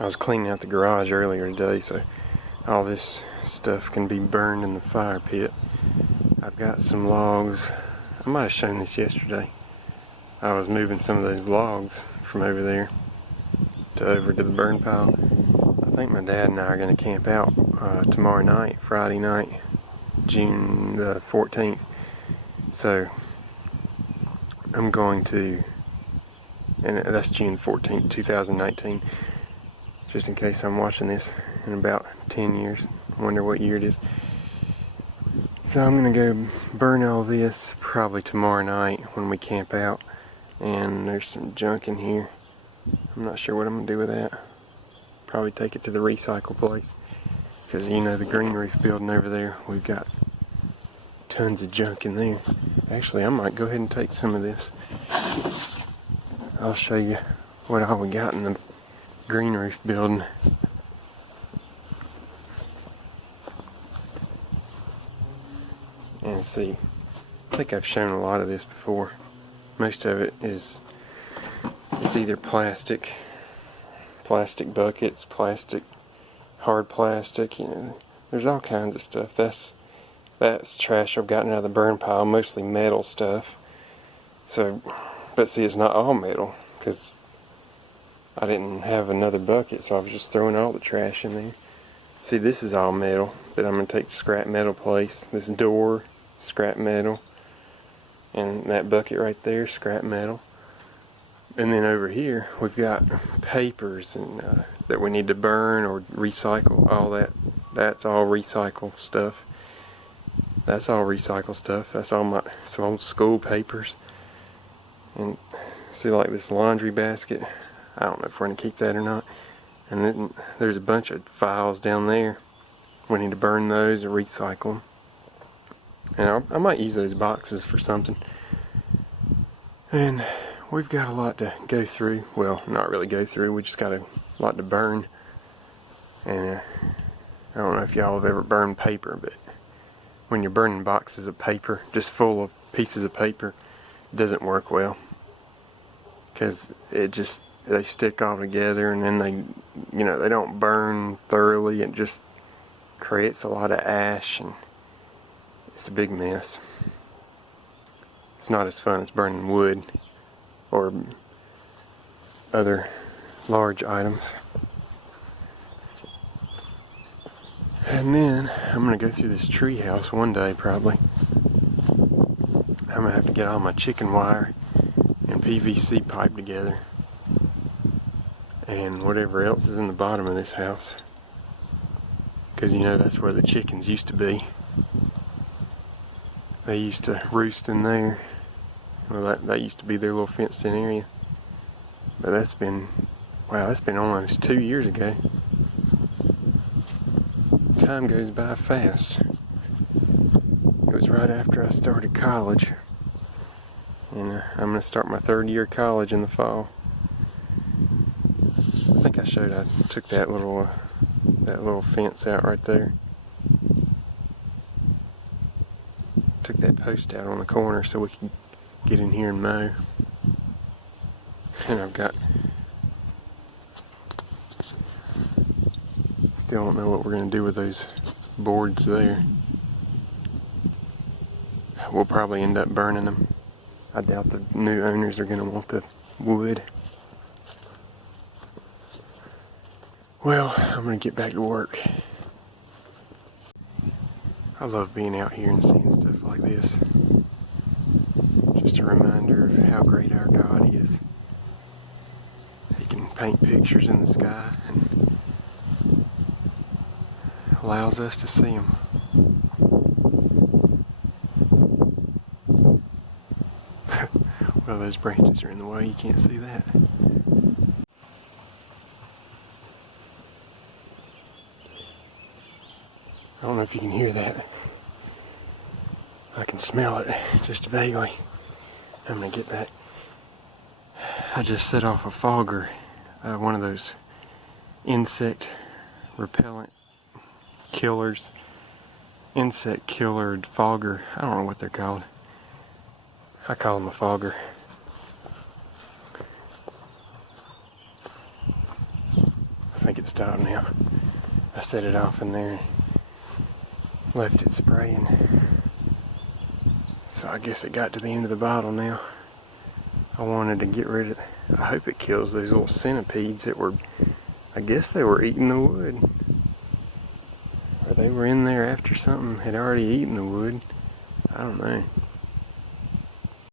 I was cleaning out the garage earlier today, so all this stuff can be burned in the fire pit. I've got some logs. I might have shown this yesterday. I was moving some of those logs from over there to over to the burn pile. I think my dad and I are going to camp out tomorrow night, Friday night, June the 14th. So I'm going to, and that's June 14th, 2019. Just in case I'm watching this in about 10 years. I wonder what year it is. So I'm going to go burn all this probably tomorrow night when we camp out. And there's some junk in here. I'm not sure what I'm going to do with that. Probably take it to the recycle place. Because you know the green roof building over there, we've got tons of junk in there. Actually, I might go ahead and take some of this. I'll show you what all we got in the green roof building. And see, I think I've shown a lot of this before. Most of it is, it's either plastic buckets, hard plastic, you know, there's all kinds of stuff. That's trash I've gotten out of the burn pile, mostly metal stuff. So, but see, it's not all metal, because I didn't have another bucket, so I was just throwing all the trash in there. See, this is all metal that I'm going to take to scrap metal place. This door, scrap metal. And that bucket right there, scrap metal. And then over here, we've got papers and that we need to burn or recycle. All that. That's all recycle stuff. That's all recycle stuff. That's all my some old school papers. And see, like this laundry basket. I don't know if we're going to keep that or not. And then there's a bunch of files down there. We need to burn those or recycle them. And I might use those boxes for something. And we've got a lot to go through. Well, not really go through. We just got a lot to burn. And I don't know if y'all have ever burned paper, but when you're burning boxes of paper, just full of pieces of paper, it doesn't work well. Because they stick all together, and then they don't burn thoroughly. It just creates a lot of ash, and it's a big mess. It's not as fun as burning wood or other large items. And then I'm going to go through this treehouse one day probably. I'm going to have to get all my chicken wire and PVC pipe together. And whatever else is in the bottom of this house. Because you know that's where the chickens used to be. They used to roost in there. Well, that used to be their little fenced in area. But that's been almost 2 years ago. Time goes by fast. It was right after I started college. And I'm going to start my third year of college in the fall. I think I took that little fence out right there. Took that post out on the corner so we could get in here and mow. And still don't know what we're going to do with those boards there. We'll probably end up burning them. I doubt the new owners are going to want the wood. Well, I'm going to get back to work. I love being out here and seeing stuff like this. Just a reminder of how great our God is. He can paint pictures in the sky and allows us to see them. Well, those branches are in the way, you can't see that. I don't know if you can hear that. I can smell it just vaguely. I'm going to get that. I just set off a fogger, one of those insect repellent killers, insect killer fogger. I don't know what they're called. I call them a fogger. think it stopped now. I set it off in there, left it spraying. So I guess it got to the end of the bottle now. I wanted to get rid of it. I hope it kills these little centipedes that were, I guess they were eating the wood. Or they were in there after something had already eaten the wood. I don't know.